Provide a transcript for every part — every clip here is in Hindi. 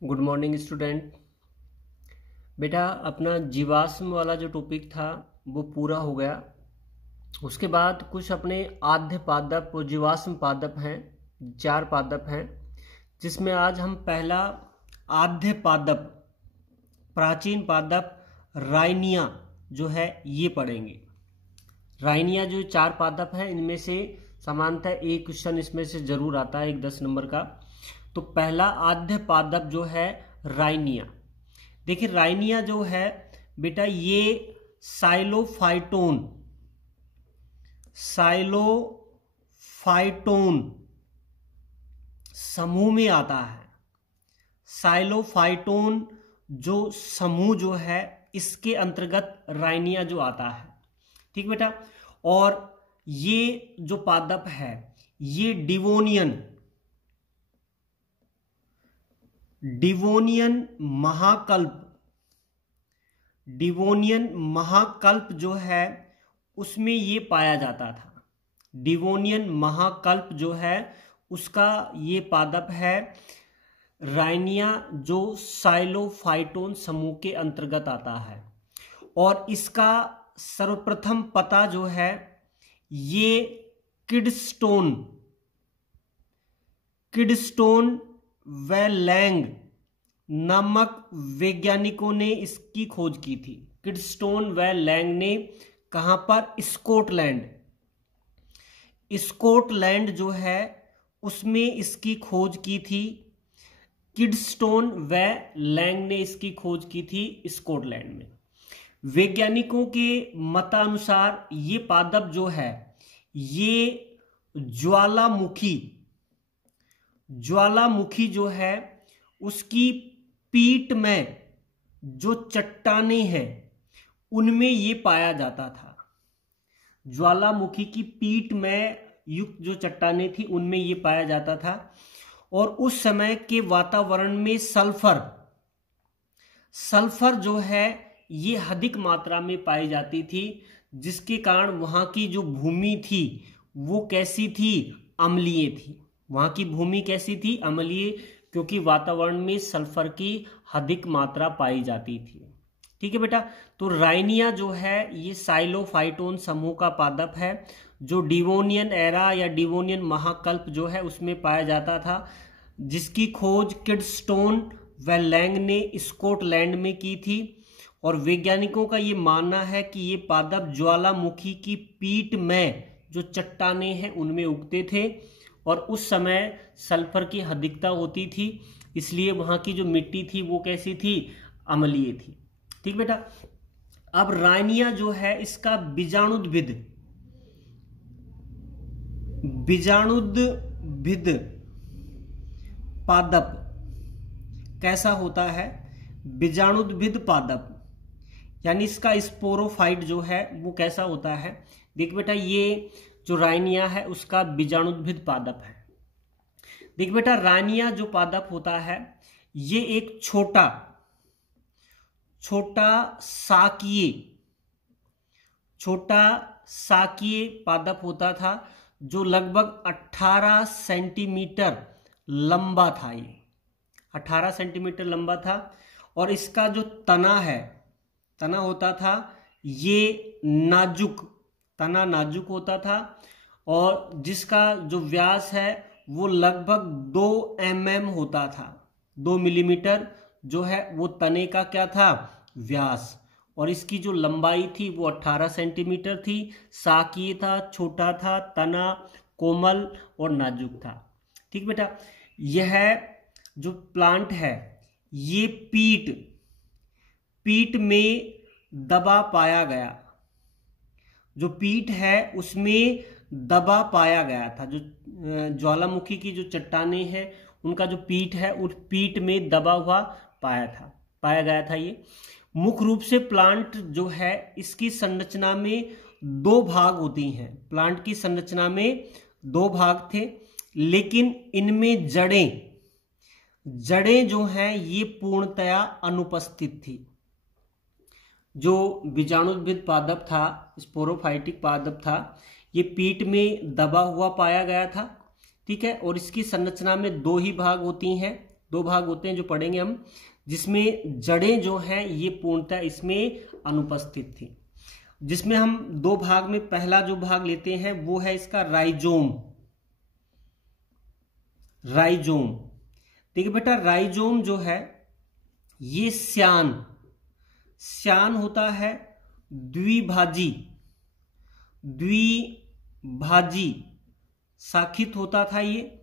Good morning student. बेटा अपना जीवाश्म वाला जो टॉपिक था वो पूरा हो गया। उसके बाद कुछ अपने आद्य पादप और जीवाश्म पादप हैं, 4 पादप हैं, जिसमें आज हम पहला आद्य पादप प्राचीन पादप राइनिया जो है ये पढ़ेंगे। राइनिया जो 4 पादप हैं इनमें से सामान्यतः एक क्वेश्चन इसमें से जरूर आता है, एक 10 नंबर का। तो पहला आद्य पादप जो है राइनिया। देखिए राइनिया जो है बेटा ये साइलोफाइटोन समूह में आता है। साइलोफाइटोन जो समूह जो है इसके अंतर्गत राइनिया जो आता है। ठीक बेटा। और ये जो पादप है ये डिवोनियन महाकल्प जो है उसमें ये पाया जाता था। डिवोनियन महाकल्प जो है उसका ये पादप है राइनिया, जो साइलोफाइटोन समूह के अंतर्गत आता है। और इसका सर्वप्रथम पता जो है ये किडस्टोन व लैंग नामक वैज्ञानिकों ने इसकी खोज की थी। किडस्टोन व लैंग ने कहां पर? स्कॉटलैंड जो है उसमें इसकी खोज की थी। किडस्टोन व लैंग ने इसकी खोज की थी स्कॉटलैंड में। वैज्ञानिकों के मतानुसार ये पादप जो है ये ज्वालामुखी जो है उसकी पीठ में जो चट्टानें हैं उनमें ये पाया जाता था। ज्वालामुखी की पीठ में युक्त जो चट्टानें थी उनमें ये पाया जाता था। और उस समय के वातावरण में सल्फर जो है ये अधिक मात्रा में पाई जाती थी, जिसके कारण वहां की जो भूमि थी वो कैसी थी? अम्लीय थी। वहां की भूमि कैसी थी? अम्लीय, क्योंकि वातावरण में सल्फर की अधिक मात्रा पाई जाती थी। ठीक है बेटा। तो राइनिया जो है ये साइलोफाइटोन समूह का पादप है जो डिवोनियन एरा या डिवोनियन महाकल्प जो है उसमें पाया जाता था, जिसकी खोज किडस्टोन व लैंग ने स्कॉटलैंड में की थी। और वैज्ञानिकों का ये मानना है कि ये पादप ज्वालामुखी की पीठ में जो चट्टानें हैं उनमें उगते थे और उस समय सल्फर की अधिकता होती थी, इसलिए वहां की जो मिट्टी थी वो कैसी थी? अम्लीय थी। ठीक बेटा। अब राइनिया जो है इसका बीजाणुद्भिद पादप कैसा होता है? बीजाणुद्भिद पादप यानी इसका स्पोरोफाइट जो है वो कैसा होता है? देख बेटा ये जो राइनिया है उसका बीजाणुद्भिद पादप है। देख बेटा राइनिया जो पादप होता है ये एक छोटा साकीय पादप होता था जो लगभग 18 सेंटीमीटर लंबा था। ये 18 सेंटीमीटर लंबा था। और इसका जो तना होता था ये नाजुक होता था और जिसका जो व्यास है वो लगभग 2 mm होता था। 2 मिलीमीटर जो है वो तने का क्या था? व्यास। और इसकी जो लंबाई थी वो 18 सेंटीमीटर थी। साकीय था, छोटा था, तना कोमल और नाजुक था। ठीक बेटा। यह जो प्लांट है ये पीठ में दबा पाया गया। जो पीठ है उसमें दबा पाया गया था। जो ज्वालामुखी की जो चट्टानें हैं उनका जो पीठ है उस पीठ में दबा हुआ पाया गया था। ये मुख्य रूप से प्लांट जो है इसकी संरचना में 2 भाग होती हैं। प्लांट की संरचना में 2 भाग थे, लेकिन इनमें जड़ें जो हैं ये पूर्णतया अनुपस्थित थी। जो बीजाणुद्भिद पादप था, स्पोरोफाइटिक पादप था, ये पीठ में दबा हुआ पाया गया था। ठीक है। और इसकी संरचना में 2 ही भाग होती हैं, दो भाग होते हैं जो पढ़ेंगे हम, जिसमें जड़ें जो हैं ये पूर्णतः इसमें अनुपस्थित थी। जिसमें हम दो भाग में पहला जो भाग लेते हैं वो है इसका राइजोम। राइजोम देखिए बेटा, राइजोम जो है ये श्यान होता है, द्विभाजी शाखित होता था। ये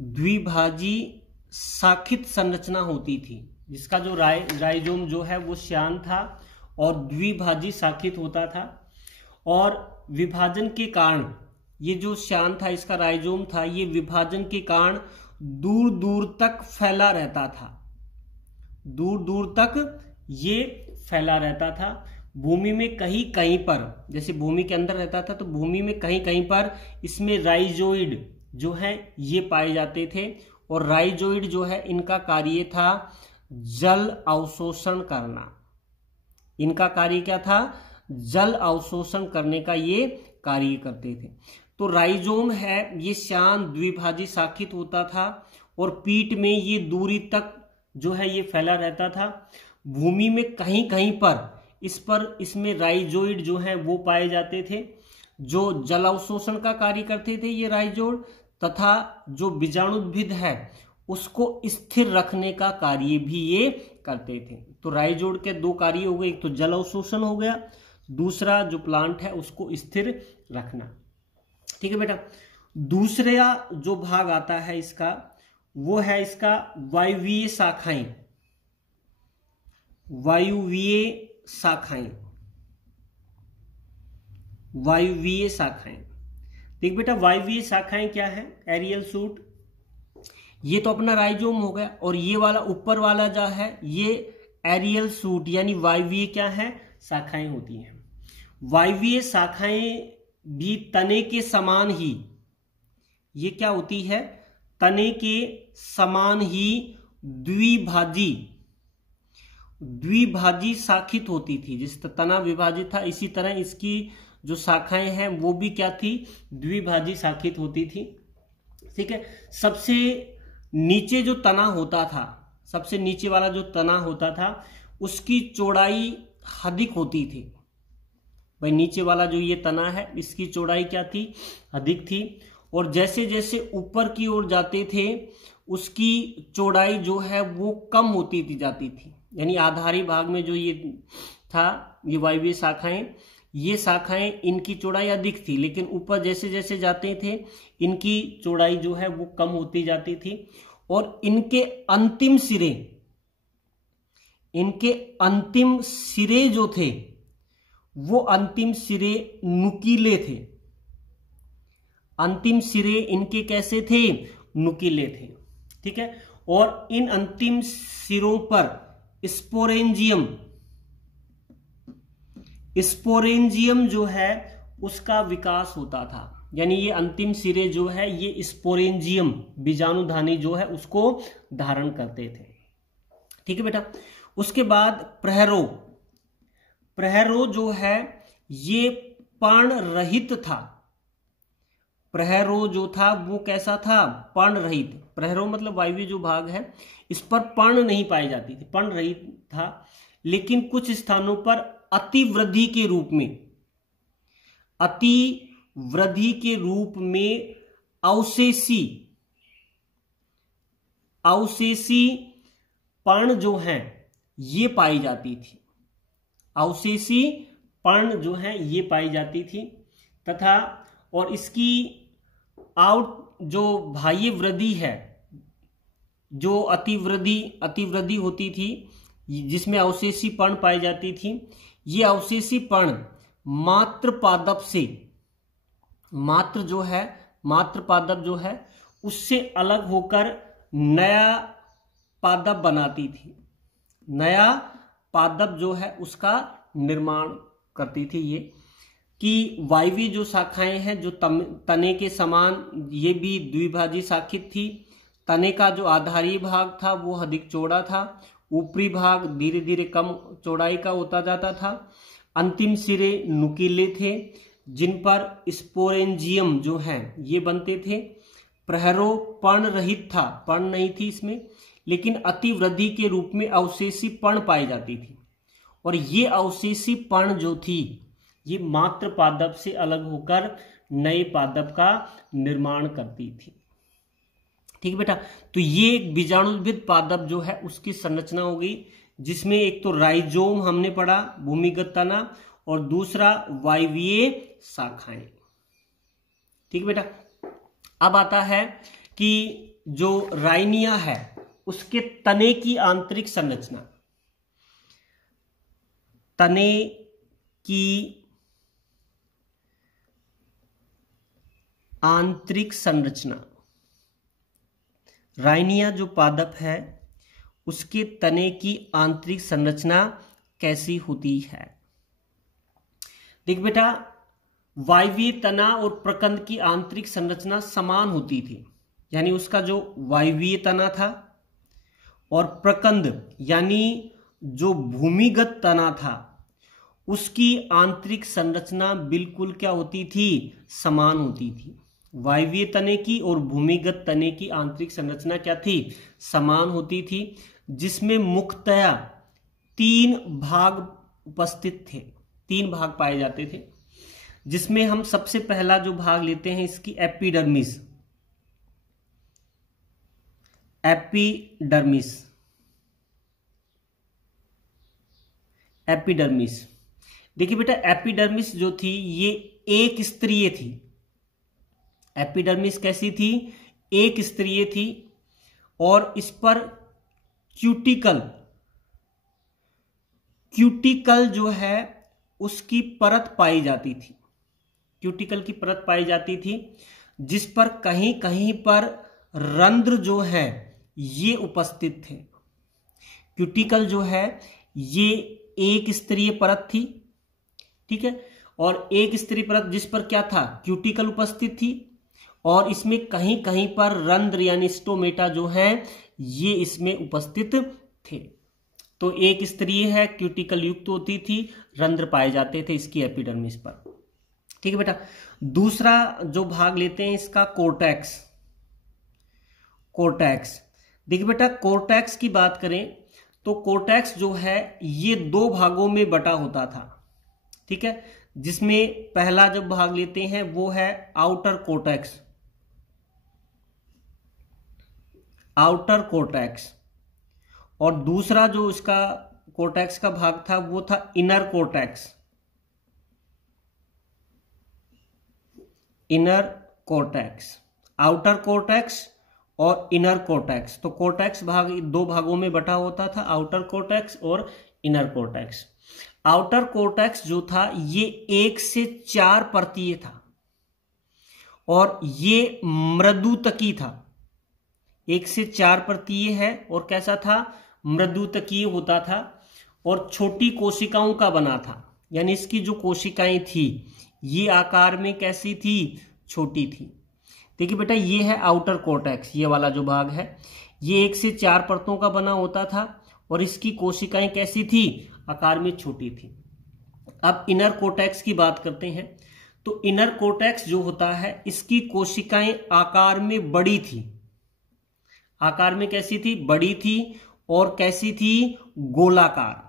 द्विभाजी शाखित संरचना होती थी, जिसका जो राइजोम जो है वो श्यान था और द्विभाजी शाखित होता था। और विभाजन के कारण ये जो श्यान था, इसका राइजोम था, ये विभाजन के कारण दूर दूर तक फैला रहता था। दूर दूर तक ये फैला रहता था। भूमि में कहीं कहीं पर, जैसे भूमि के अंदर रहता था तो भूमि में कहीं कहीं पर इसमें राइजोइड जो है ये पाए जाते थे। और राइजोइड जो है इनका कार्य था जल अवशोषण करना। इनका कार्य क्या था? जल अवशोषण करने का ये कार्य करते थे। तो राइजोम है ये श्यान द्विभाजी शाखित होता था और पीठ में ये दूरी तक जो है ये फैला रहता था। भूमि में कहीं कहीं पर इसमें राइजोइड जो है वो पाए जाते थे, जो जल अवशोषण का कार्य करते थे ये राइजोइड, तथा जो बीजाणुद्भिद है उसको स्थिर रखने का कार्य भी ये करते थे। तो राइजोइड के दो कार्य हो गए, एक तो जल अवशोषण हो गया, दूसरा जो प्लांट है उसको स्थिर रखना। ठीक है बेटा। दूसरा जो भाग आता है इसका वो है इसका वायवीय शाखाएं। वायवीय शाखाएं देख बेटा, वायवीय शाखाएं क्या है? एरियल शूट, ये तो अपना राइजोम हो गया, और ये वाला ऊपर वाला जो है ये एरियल शूट यानी वायवीय क्या है? शाखाएं होती हैं। वायवीय शाखाएं भी तने के समान ही, ये क्या होती है? तने के समान ही द्विभाजी शाखित होती थी। जिस तना विभाजित था इसी तरह इसकी जो शाखाएं हैं वो भी क्या थी? द्विभाजी शाखित होती थी। ठीक है। सबसे नीचे जो तना होता था, सबसे नीचे वाला जो तना होता था उसकी चौड़ाई अधिक होती थी। भाई नीचे वाला जो ये तना है इसकी चौड़ाई क्या थी? अधिक थी। और जैसे जैसे ऊपर की ओर जाते थे उसकी चौड़ाई जो है वो कम होती जाती थी। यानी आधारी भाग में जो ये था, ये वायवीय शाखाएं, ये शाखाएं इनकी चौड़ाई अधिक थी, लेकिन ऊपर जैसे जैसे जाते थे इनकी चौड़ाई जो है वो कम होती जाती थी। और इनके अंतिम सिरे जो थे वो अंतिम सिरे नुकीले थे। अंतिम सिरे इनके कैसे थे? नुकीले थे। ठीक है। और इन अंतिम सिरों पर स्पोरेंजियम जो है उसका विकास होता था। यानी ये अंतिम सिरे जो है ये स्पोरेंजियम बीजाणुधानी जो है उसको धारण करते थे। ठीक है बेटा। उसके बाद प्रहरो जो है ये पर्ण रहित था। प्रहरो जो था वो कैसा था? पर्ण रहित। प्रहरो मतलब वायवीय जो भाग है इस पर पर्ण नहीं पाई जाती थी, पर्ण रहित था। लेकिन कुछ स्थानों पर अतिवृद्धि के रूप में अवशेषी पर्ण जो है ये पाई जाती थी। अवशेषी पर्ण जो है ये पाई जाती थी। तथा और इसकी जो बाह्य वृद्धि है, जो अतिवृद्धि होती थी जिसमें अवशेषी पर्ण पाई जाती थी, ये अवशेषी पर्ण मात्र पादप जो है उससे अलग होकर नया पादप बनाती थी। नया पादप जो है उसका निर्माण करती थी। ये कि वायवीय जो शाखाएं हैं जो तने के समान ये भी द्विभाजी शाखित थी। तने का जो आधारी भाग था वो अधिक चौड़ा था, ऊपरी भाग धीरे धीरे कम चौड़ाई का होता जाता था। अंतिम सिरे नुकीले थे जिन पर स्पोरेंजियम जो है ये बनते थे। प्रहरो पर्ण रहित था, पर्ण नहीं थी इसमें, लेकिन अतिवृद्धि के रूप में अवशेषी पर्ण पाई जाती थी। और ये अवशेषी पर्ण जो थी ये मात्र पादप से अलग होकर नए पादप का निर्माण करती थी। ठीक है बेटा, तो ये एक बीजाणुद्भिद पादप जो है उसकी संरचना हो गई, जिसमें एक तो राइजोम हमने पढ़ा, भूमिगत तना, और दूसरा वायवीय शाखाएं। ठीक है बेटा, अब आता है कि जो राइनिया है उसके तने की आंतरिक संरचना, तने की आंतरिक संरचना, राइनिया जो पादप है उसके तने की आंतरिक संरचना कैसी होती है। देख बेटा, वायवीय तना और प्रकंद की आंतरिक संरचना समान होती थी, यानी उसका जो वायवीय तना था और प्रकंद यानी जो भूमिगत तना था उसकी आंतरिक संरचना बिल्कुल क्या होती थी, समान होती थी। वायवीय तने की और भूमिगत तने की आंतरिक संरचना क्या थी, समान होती थी, जिसमें मुख्यतया 3 भाग उपस्थित थे, 3 भाग पाए जाते थे, जिसमें हम सबसे पहला जो भाग लेते हैं इसकी एपिडर्मिस। एपिडर्मिस, एपिडर्मिस देखिए बेटा, एपिडर्मिस जो थी ये एक स्तरीय थी। एपिडर्मिस कैसी थी, एक स्तरीय थी, और इस पर क्यूटिकल जो है उसकी परत पाई जाती थी, क्यूटिकल की परत पाई जाती थी, जिस पर कहीं कहीं पर रंध्र जो है ये उपस्थित थे। क्यूटिकल जो है ये एक स्तरीय परत थी, ठीक है, और एक स्तरीय परत जिस पर क्या था, क्यूटिकल उपस्थित थी, और इसमें कहीं कहीं पर रंध्र यानी स्टोमेटा जो है ये इसमें उपस्थित थे। तो एक स्तरीय है, क्यूटिकल युक्त होती थी, रंध्र पाए जाते थे इसकी एपिडर्मिस पर। ठीक है बेटा, दूसरा जो भाग लेते हैं इसका कोर्टेक्स। कोर्टेक्स देखिए बेटा, कोर्टेक्स की बात करें तो कोर्टेक्स जो है ये 2 भागों में बटा होता था। ठीक है, जिसमें पहला जो भाग लेते हैं वो है आउटर कोर्टेक्स, आउटर कोर्टेक्स, और दूसरा जो इसका कोर्टेक्स का भाग था वो था inner cortex, inner cortex, outer cortex और इनर कोर्टेक्स। तो कोर्टेक्स भाग 2 भागों में बटा होता था, आउटर कोर्टेक्स और इनर कोर्टेक्स। आउटर कोर्टेक्स जो था ये 1 से 4 परतीय था और ये मृदुतकीय था। 1 से 4 परतीय है और कैसा था, मृदुतकीय होता था, और छोटी कोशिकाओं का बना था, यानी इसकी जो कोशिकाएं थी ये आकार में कैसी थी, छोटी थी। देखिए बेटा, ये है आउटर कोर्टेक्स, ये वाला जो भाग है ये 1 से 4 परतों का बना होता था और इसकी कोशिकाएं कैसी थी, आकार में छोटी थी। अब इनर कोर्टेक्स की बात करते हैं, तो इनर कोर्टेक्स जो होता है इसकी कोशिकाएं आकार में बड़ी थी, आकार में कैसी थी, बड़ी थी, और कैसी थी, गोलाकार।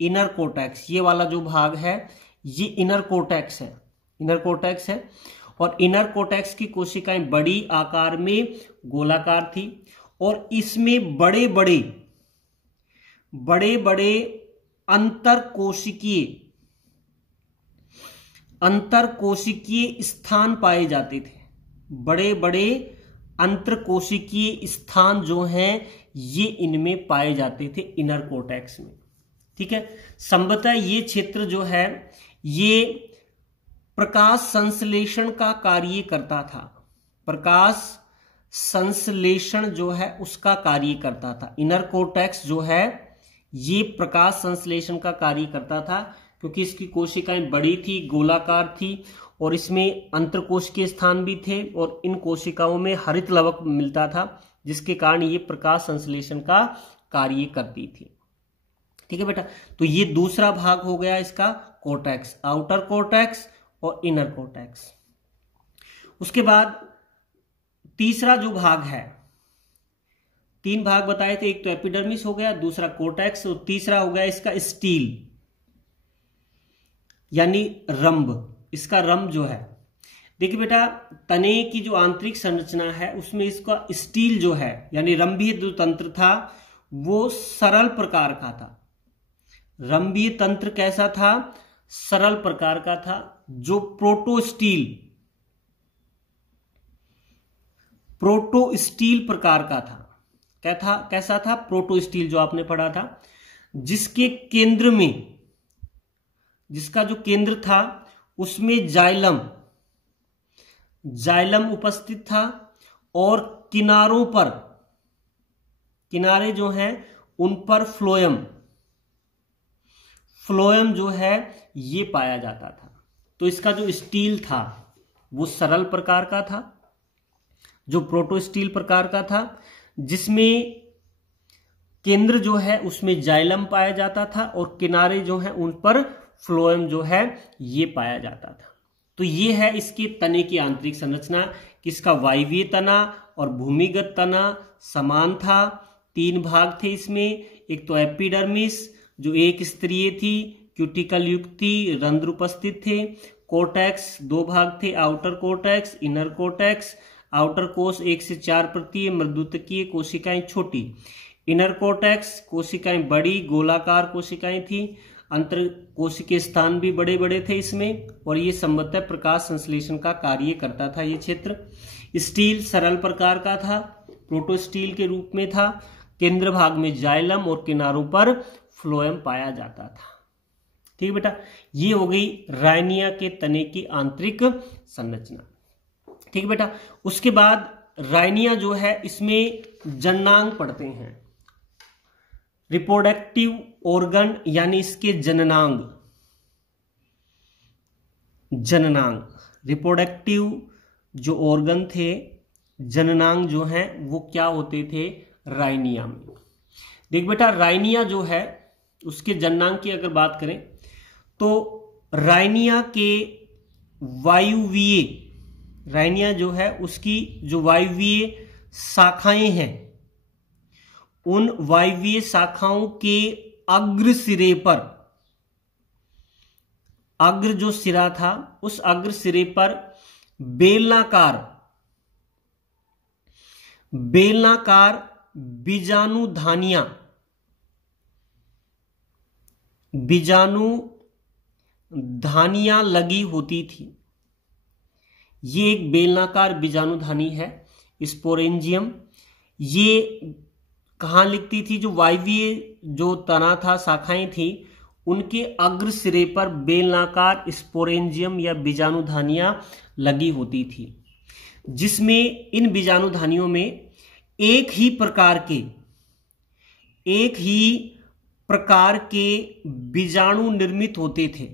इनर कोर्टेक्स ये वाला जो भाग है ये इनर कोर्टेक्स है, इनर कोर्टेक्स है, और इनर कोर्टेक्स की कोशिकाएं बड़ी आकार में गोलाकार थी, और इसमें बड़े बड़े अंतरकोशिकीय स्थान पाए जाते थे। बड़े बड़े अंतरकोशिकीय स्थान जो हैं ये इनमें पाए जाते थे इनर कोर्टेक्स में। ठीक है, संभवतः ये क्षेत्र जो है ये प्रकाश संश्लेषण का कार्य करता था, प्रकाश संश्लेषण जो है उसका कार्य करता था। इनर कोर्टेक्स जो है ये प्रकाश संश्लेषण का कार्य करता था, क्योंकि इसकी कोशिकाएं बड़ी थी, गोलाकार थी, और इसमें अंतरकोशिकीय स्थान भी थे, और इन कोशिकाओं में हरित लवक मिलता था, जिसके कारण ये प्रकाश संश्लेषण का कार्य करती थी। ठीक है बेटा, तो ये दूसरा भाग हो गया इसका कोर्टेक्स, आउटर कोर्टेक्स और इनर कोर्टेक्स। उसके बाद तीसरा जो भाग है, 3 भाग बताए थे, एक तो एपिडर्मिस हो गया, दूसरा कोर्टेक्स और तीसरा हो गया इसका स्टील यानी रंभ। इसका रंभ जो है, देखिए बेटा, तने की जो आंतरिक संरचना है उसमें इसका स्टील जो है यानी रंभीय जो तंत्र था वो सरल प्रकार का था। रंभीय तंत्र कैसा था? सरल प्रकार का था, जो प्रोटोस्टील प्रकार का था। कैसा था? प्रोटोस्टील, जो आपने पढ़ा था, जिसके केंद्र में, जिसका जो केंद्र था उसमें जाइलम उपस्थित था और किनारों पर, किनारे जो हैं उन पर फ्लोएम जो है ये पाया जाता था। तो इसका जो स्टील था वो सरल प्रकार का था, जो प्रोटोस्टील प्रकार का था, जिसमें केंद्र जो है उसमें जाइलम पाया जाता था और किनारे जो है उन पर फ्लोएम जो है ये पाया जाता था। तो ये है इसके तने की आंतरिक संरचना। किसका? वायवीय तना और भूमिगत तना समान था। 3 भाग थे इसमें, एक तो एपिडर्मिस जो एक स्तरीय थी, क्यूटिकल युक्त थी, रंध्र उपस्थित थे। कोर्टेक्स 2 भाग थे, outer cortex, inner cortex. Outer कोश 1 से 4 परतीय मृदुतकीय कोशिकाएं छोटी, इनर कोर्टेक्स कोशिकाएं बड़ी गोलाकार कोशिकाएं थी। अंतर कोशिकीय स्थान भी बड़े बड़े थे इसमें, और ये संभवतः प्रकाश संश्लेषण का कार्य करता था ये क्षेत्र। स्टील सरल प्रकार का था, प्रोटोस्टील के रूप में था। केंद्र भाग में जाइलम और किनारों पर फ्लोएम पाया जाता था। ठीक है बेटा, ये हो गई रायनिया के तने की आंतरिक संरचना। ठीक है बेटा, उसके बाद रायनिया जो है इसमें जननांग पढ़ते हैं, रिप्रोडक्टिव ऑर्गन यानी इसके जननांग। रिप्रोडक्टिव जो ऑर्गन थे, जननांग जो हैं वो क्या होते थे रायनिया में। देख बेटा, रायनिया जो है उसके जननांग की अगर बात करें तो रायनिया के वायुवीय, रायनिया जो है उसकी जो वायुवीय शाखाएं हैं, उन वायुवीय शाखाओं के अग्र सिरे पर, अग्र जो सिरा था उस अग्र सिरे पर बेलनाकार बीजाणुधानियां लगी होती थी। ये एक बेलनाकार बीजाणुधानी है, स्पोरेंजियम। ये कहाँ लिखती थी? जो वायवीय जो तना था, शाखाएं थी, उनके अग्र सिरे पर बेलनाकार स्पोरेंजियम या बीजाणुधानियां लगी होती थी, जिसमें इन बीजाणुधानियों में एक ही प्रकार के बीजाणु निर्मित होते थे।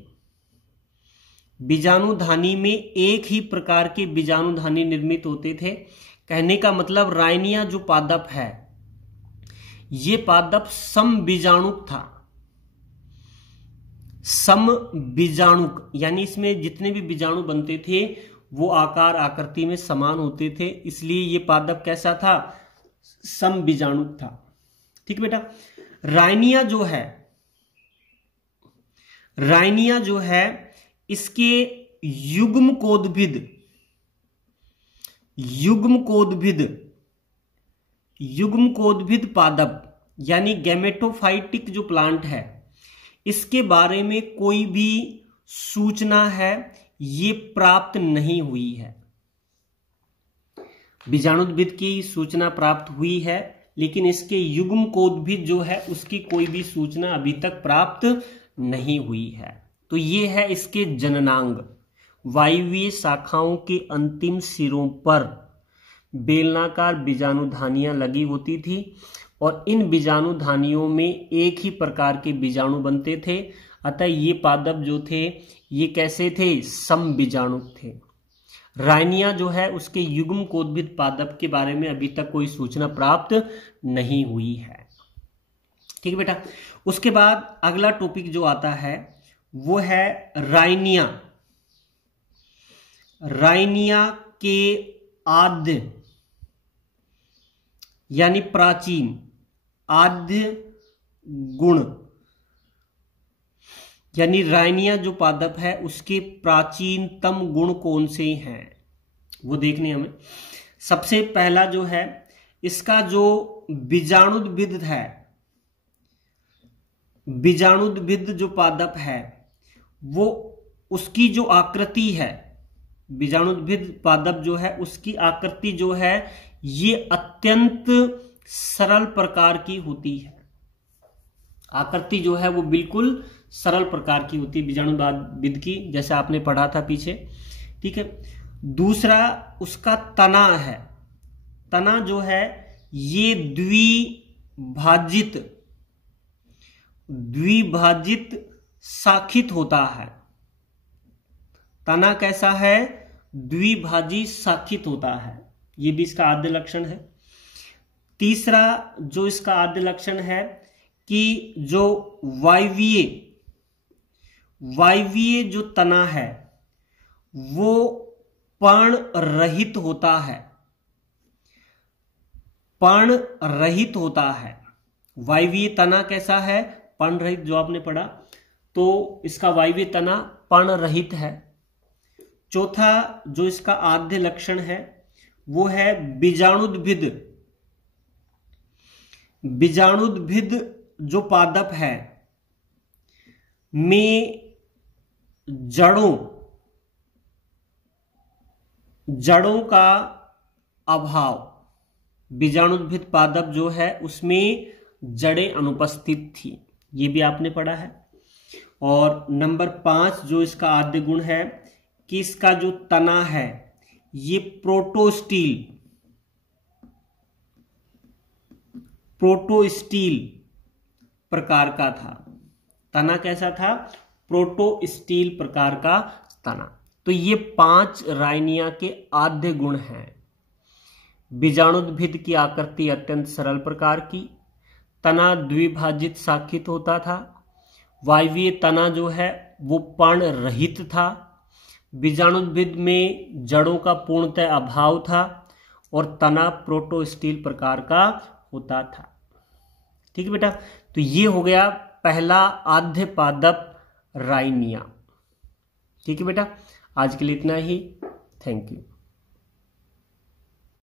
बीजाणुधानी में एक ही प्रकार के बीजाणुधानी निर्मित होते थे। कहने का मतलब रायनिया जो पादप है, ये पादप समबीजाणुक था। समबीजाणुक यानी इसमें जितने भी बीजाणु बनते थे वो आकार आकृति में समान होते थे, इसलिए ये पादप कैसा था? समबीजाणुक था। ठीक बेटा, रायनिया जो है इसके युग्मकोद्भिद पादप यानी गैमेटोफाइटिक जो प्लांट है, इसके बारे में कोई भी सूचना है ये प्राप्त नहीं हुई है। बीजाणुद्भिद की सूचना प्राप्त हुई है, लेकिन इसके युग्मकोद्भिद जो है उसकी कोई भी सूचना अभी तक प्राप्त नहीं हुई है। तो ये है इसके जननांग। वायवीय शाखाओं के अंतिम सिरों पर बेलनाकार बीजाणुधानियां लगी होती थी और इन बीजाणुधानियों में एक ही प्रकार के बीजाणु बनते थे। अतः ये पादप जो थे ये कैसे थे? समबीजाणुक थे। रायनिया जो है उसके युग्मकोद्भिद पादप के बारे में अभी तक कोई सूचना प्राप्त नहीं हुई है। ठीक है बेटा, उसके बाद अगला टॉपिक जो आता है वो है रायनिया के आद्य यानी प्राचीन, आद्य गुण यानी रायनिया जो पादप है उसके प्राचीनतम गुण कौन से हैं वो देखने हमें। सबसे पहला जो है इसका जो बीजाणुद्भिद है, बीजाणुद्भिद जो पादप है वो उसकी जो आकृति है, बीजाणुद्भिद पादप जो है उसकी आकृति जो है ये अत्यंत सरल प्रकार की होती है। आकृति जो है वो बिल्कुल सरल प्रकार की होती है बीजाणुद्भिद की, जैसे आपने पढ़ा था पीछे। ठीक है। दूसरा उसका तना है, तना जो है ये द्विभाजित शाखित होता है। तना कैसा है? द्विभाजित शाखित होता है, ये भी इसका आद्य लक्षण है। तीसरा जो इसका आद्य लक्षण है कि जो वायवीय जो तना है वो पर्ण रहित होता है, पर्ण रहित होता है। वायवीय तना कैसा है? पर्ण रहित, जो आपने पढ़ा, तो इसका वायवीय तना पर्ण रहित है। चौथा जो इसका आद्य लक्षण है वो है बीजाणुद्भिद। बीजाणुद्भिद जो पादप है में जड़ों का अभाव, बीजाणुद्भिद पादप जो है उसमें जड़ें अनुपस्थित थी, ये भी आपने पढ़ा है। और नंबर 5 जो इसका आद्य गुण है कि इसका जो तना है ये प्रोटोस्टील प्रकार का था। तना कैसा था? प्रोटोस्टील प्रकार का तना। तो ये 5 रायनिया के आद्य गुण हैं। बीजाणुद्भिद की आकृति अत्यंत सरल प्रकार की, तना द्विभाजित शाखित होता था, वायवीय तना जो है वो पर्ण रहित था, बीजाणुद्भिद में जड़ों का पूर्णतः अभाव था और तना प्रोटोस्टील प्रकार का होता था। ठीक है बेटा, तो ये हो गया पहला आद्य पादप रायनिया। ठीक है बेटा, आज के लिए इतना ही। Thank you.